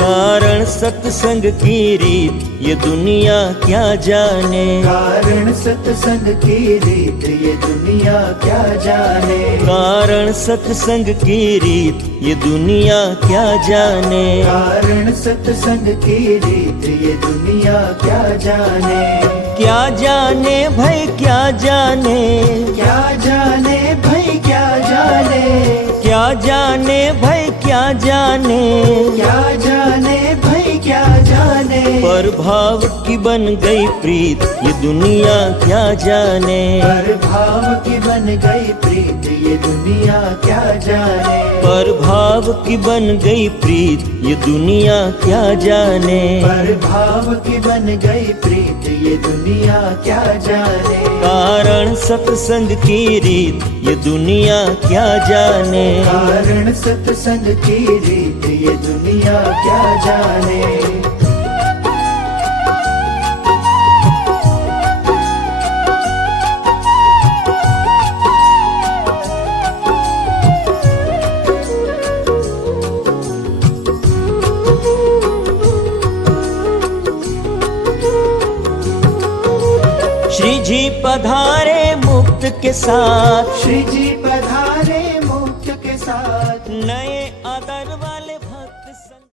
कारण सत्संग की रीत ये दुनिया क्या जाने। कारण सत्संग की रीत ये दुनिया क्या जाने। कारण सत्संग की रीत ये दुनिया क्या जाने। कारण सत्संग की रीत ये दुनिया क्या जाने। क्या जाने भाई क्या जाने। क्या जाने भाई क्या जाने। क्या जाने भाई क्या जाने। क्या जाने भाई क्या जाने। पर भाव की बन गई प्रीत ये दुनिया क्या जाने। पर भाव की बन गई प्रीत ये दुनिया क्या जाने। पर भाव की बन गई प्रीत ये दुनिया क्या जाने। पर भाव की बन गई प्रीत ये दुनिया क्या जाने। कारण सत्संग की रीत ये दुनिया क्या जाने। कारण सत्संग की रीत ये दुनिया क्या जाने। श्री जी पधारे मुक्त के साथ। श्री जी